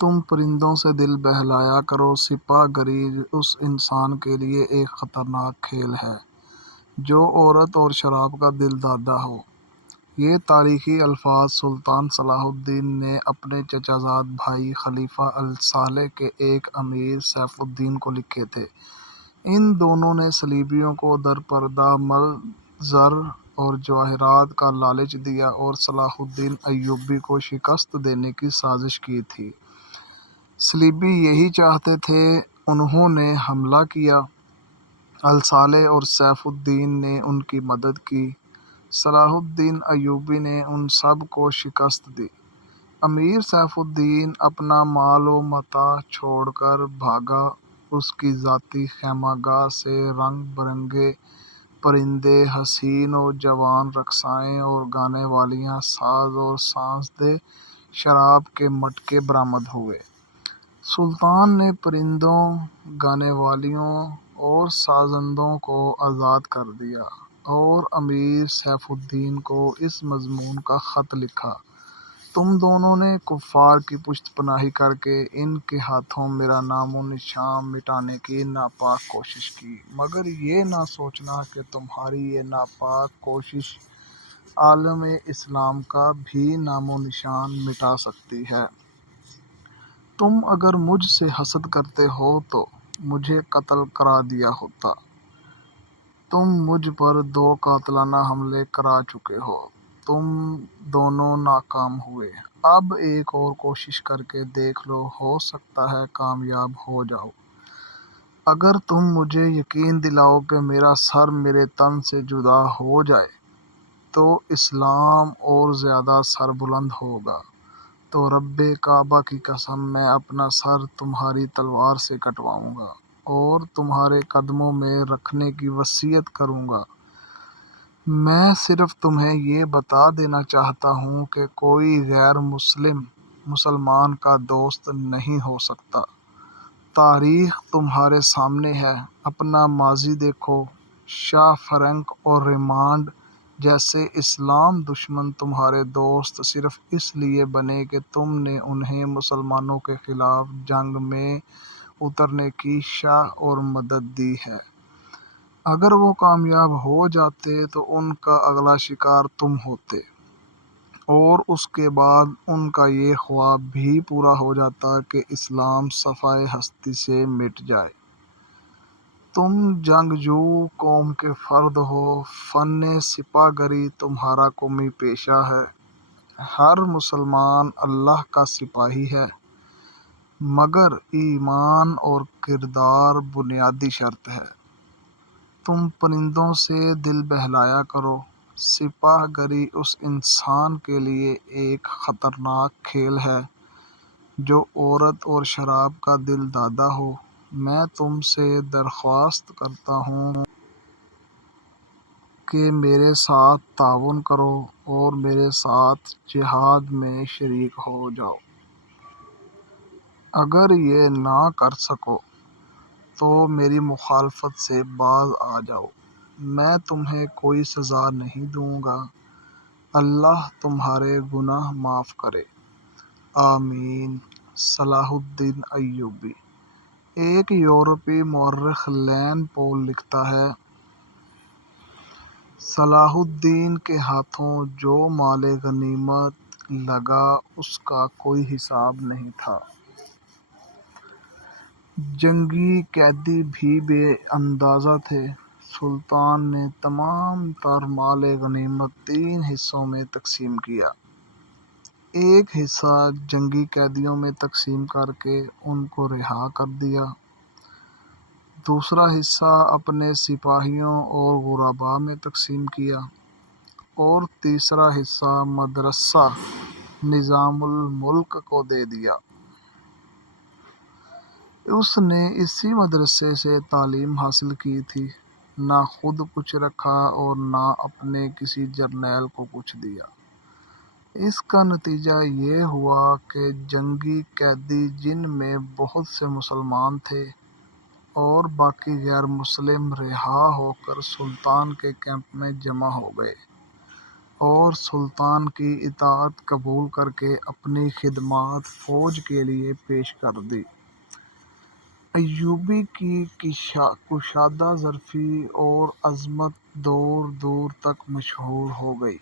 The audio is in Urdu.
تم پرندوں سے دل بہلایا کرو، سپاہ گری اس انسان کے لیے ایک خطرناک کھیل ہے جو عورت اور شراب کا دل دادا ہو۔ یہ تاریخی الفاظ سلطان صلاح الدین نے اپنے چچا زاد بھائی خلیفہ الصالح کے ایک امیر سیف الدین کو لکھے تھے۔ ان دونوں نے صلیبیوں کو درپردہ مال، زر اور جواہرات کا لالچ دیا اور صلاح الدین ایوبی کو شکست دینے کی سازش کی تھی۔ صلیبی یہی چاہتے تھے، انہوں نے حملہ کیا۔ الصالح اور سیف الدین نے ان کی مدد کی۔ صلاح الدین ایوبی نے ان سب کو شکست دی۔ امیر سیف الدین اپنا مال و متاع چھوڑ کر بھاگا۔ اس کی ذاتی خیمہ گاہ سے رنگ برنگے پرندے، حسین و جوان رقاصائیں اور گانے والیاں، ساز اور سازدہ شراب کے مٹکے برآمد ہوئے۔ سلطان نے پرندوں، گانے والیوں اور سازندوں کو آزاد کر دیا اور امیر سیف الدین کو اس مضمون کا خط لکھا: تم دونوں نے کفار کی پشت پناہی کر کے ان کے ہاتھوں میرا نام و نشان مٹانے کی ناپاک کوشش کی، مگر یہ نہ سوچنا کہ تمہاری یہ ناپاک کوشش عالم اسلام کا بھی نام و نشان مٹا سکتی ہے۔ تم اگر مجھ سے حسد کرتے ہو تو مجھے قتل کرا دیا ہوتا۔ تم مجھ پر 2 قاتلانہ حملے کرا چکے ہو۔ تم دونوں ناکام ہوئے۔ اب ایک اور کوشش کر کے دیکھ لو، ہو سکتا ہے کامیاب ہو جاؤ۔ اگر تم مجھے یقین دلاؤ کہ میرا سر میرے تن سے جدا ہو جائے تو اسلام اور زیادہ سربلند ہوگا، تو رب کعبہ کی قسم میں اپنا سر تمہاری تلوار سے کٹواؤں گا اور تمہارے قدموں میں رکھنے کی وصیت کروں گا۔ میں صرف تمہیں یہ بتا دینا چاہتا ہوں کہ کوئی غیر مسلم مسلمان کا دوست نہیں ہو سکتا۔ تاریخ تمہارے سامنے ہے، اپنا ماضی دیکھو۔ شاہ فرینک اور ریمانڈ جیسے اسلام دشمن تمہارے دوست صرف اس لیے بنے کہ تم نے انہیں مسلمانوں کے خلاف جنگ میں اترنے کی شاہ اور مدد دی ہے۔ اگر وہ کامیاب ہو جاتے تو ان کا اگلا شکار تم ہوتے، اور اس کے بعد ان کا یہ خواب بھی پورا ہو جاتا کہ اسلام صفحۂ ہستی سے مٹ جائے۔ تم جنگجو قوم کے فرد ہو، فن سپاہ گری تمہارا قومی پیشہ ہے۔ ہر مسلمان اللہ کا سپاہی ہے، مگر ایمان اور کردار بنیادی شرط ہے۔ تم پرندوں سے دل بہلایا کرو، سپاہ گری اس انسان کے لیے ایک خطرناک کھیل ہے جو عورت اور شراب کا دل دادا ہو۔ میں تم سے درخواست کرتا ہوں کہ میرے ساتھ تعاون کرو اور میرے ساتھ جہاد میں شریک ہو جاؤ۔ اگر یہ نہ کر سکو تو میری مخالفت سے باز آ جاؤ، میں تمہیں کوئی سزا نہیں دوں گا۔ اللہ تمہارے گناہ معاف کرے، آمین۔ صلاح الدین ایوبی۔ ایک یورپی مورخ لین پول لکھتا ہے: صلاح الدین کے ہاتھوں جو مال غنیمت لگا اس کا کوئی حساب نہیں تھا۔ جنگی قیدی بھی بے اندازہ تھے۔ سلطان نے تمام تر مال غنیمت 3 حصوں میں تقسیم کیا۔ ایک حصہ جنگی قیدیوں میں تقسیم کر کے ان کو رہا کر دیا، دوسرا حصہ اپنے سپاہیوں اور غرباء میں تقسیم کیا، اور تیسرا حصہ مدرسہ نظام الملک کو دے دیا۔ اس نے اسی مدرسے سے تعلیم حاصل کی تھی، نہ خود کچھ رکھا اور نہ اپنے کسی جرنیل کو کچھ دیا۔ اس کا نتیجہ یہ ہوا کہ جنگی قیدی، جن میں بہت سے مسلمان تھے اور باقی غیر مسلم، رہا ہو کر سلطان کے کیمپ میں جمع ہو گئے۔ اور سلطان کی اطاعت قبول کر کے اپنی خدمات فوج کے لیے پیش کر دی۔ ایوبی کی کشادہ ظفری اور عظمت دور دور تک مشہور ہو گئی۔